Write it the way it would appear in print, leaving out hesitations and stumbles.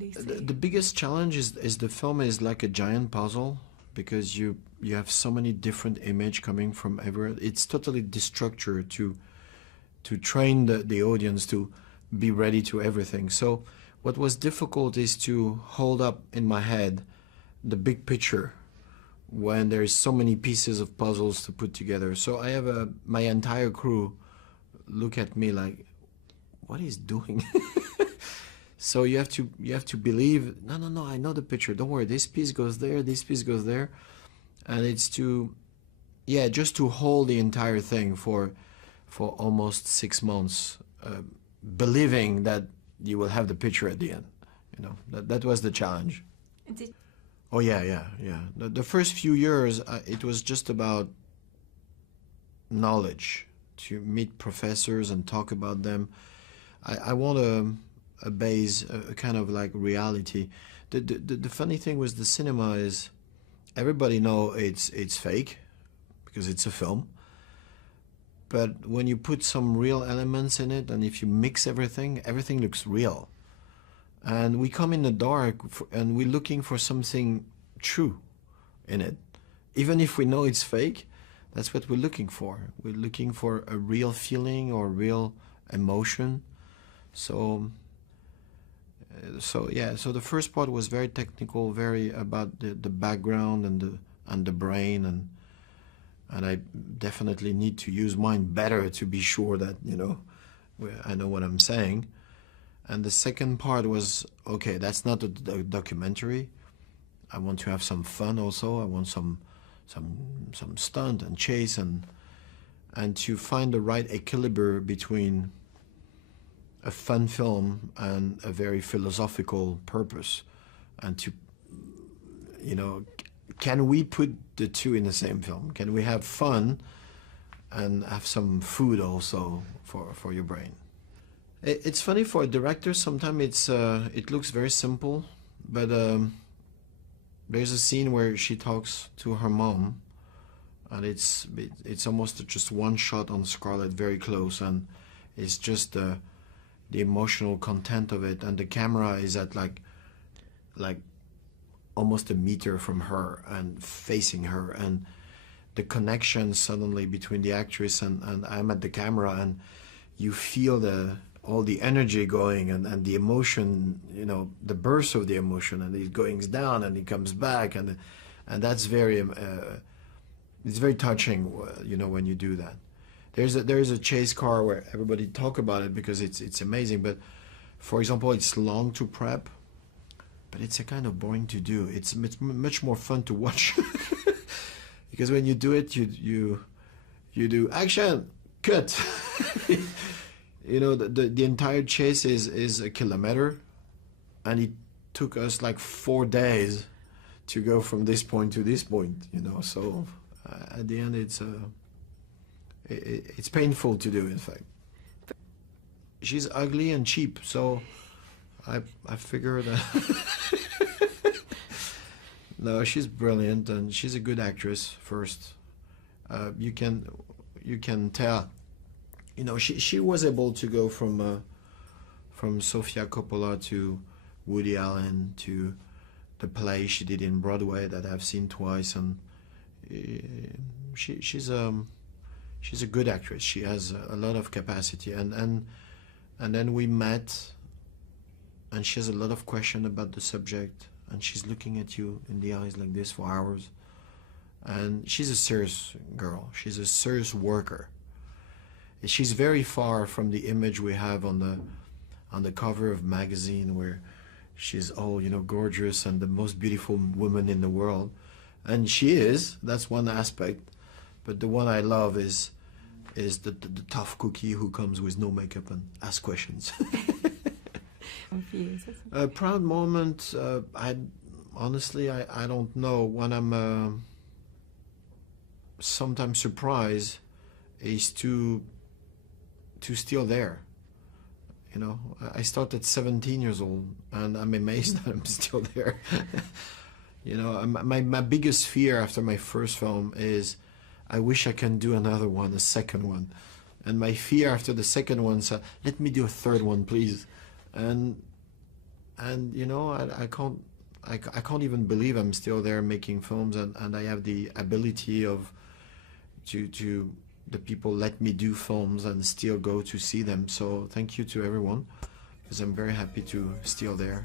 The biggest challenge is the film is like a giant puzzle, because you have so many different images coming from everywhere. It's totally destructured to train the audience to be ready to everything. So what was difficult is to hold up in my head the big picture when there's so many pieces of puzzles to put together. So I have my entire crew look at me like, what is doing? So you have to believe, no, I know the picture, don't worry, this piece goes there, this piece goes there. And it's just to hold the entire thing for almost 6 months, believing that you will have the picture at the end. That was the challenge. Oh yeah. The first few years, it was just about knowledge, to meet professors and talk about them. I want a base, a kind of like reality. The funny thing with the cinema is everybody know it's fake because it's a film. But when you put some real elements in it, and if you mix everything looks real. And we come in the dark and we're looking for something true in it. Even if we know it's fake, that's what we're looking for. We're looking for a real feeling or real emotion. So the first part was very technical, very about the background and the brain, and I definitely need to use mine better to be sure that I know what I'm saying. And the second part was, okay, that's not a documentary. I want to have some fun also. I want some stunt and chase and to find the right equilibrium between a fun film and a very philosophical purpose, and to can we put the two in the same film? Can we have fun and have some food also for your brain? It's funny, for a director sometimes it looks very simple, but there's a scene where she talks to her mom, and it's almost just one shot on Scarlett, very close, and it's just the emotional content of it, and the camera is at like almost a meter from her and facing her, and the connection suddenly between the actress and I'm at the camera, and you feel all the energy going and the emotion, the burst of the emotion, and it goes down and it comes back, and that's very it's very touching, when you do that. There is a chase car where everybody talk about it because it's amazing, but for example, it's long to prep, but it's a kind of boring to do. It's much more fun to watch because when you do it, you do action, cut. The entire chase is a kilometer, and it took us like 4 days to go from this point to this point. So at the end, it's painful to do, in fact. She's ugly and cheap, so I figured no, she's brilliant, and she's a good actress first. You can tell, she was able to go from Sofia Coppola to Woody Allen to the play she did in Broadway that I've seen twice, and she's a good actress. She has a lot of capacity, and then we met, and she has a lot of questions about the subject, and she's looking at you in the eyes like this for hours. And she's a serious girl. She's a serious worker. She's very far from the image we have on the cover of magazine, where she's all gorgeous and the most beautiful woman in the world. And she is. That's one aspect. But the one I love is the tough cookie who comes with no makeup and asks questions. A proud moment, honestly, I don't know. When I'm sometimes surprised is to still there. I started 17 years old, and I'm amazed that I'm still there. My biggest fear after my first film is I wish I can do another one, a second one. And my fear after the second one said, let me do a third one, please. And and you know, I can't even believe I'm still there making films, and I have the ability of to the people let me do films and still go to see them. So thank you to everyone, because I'm very happy to still there.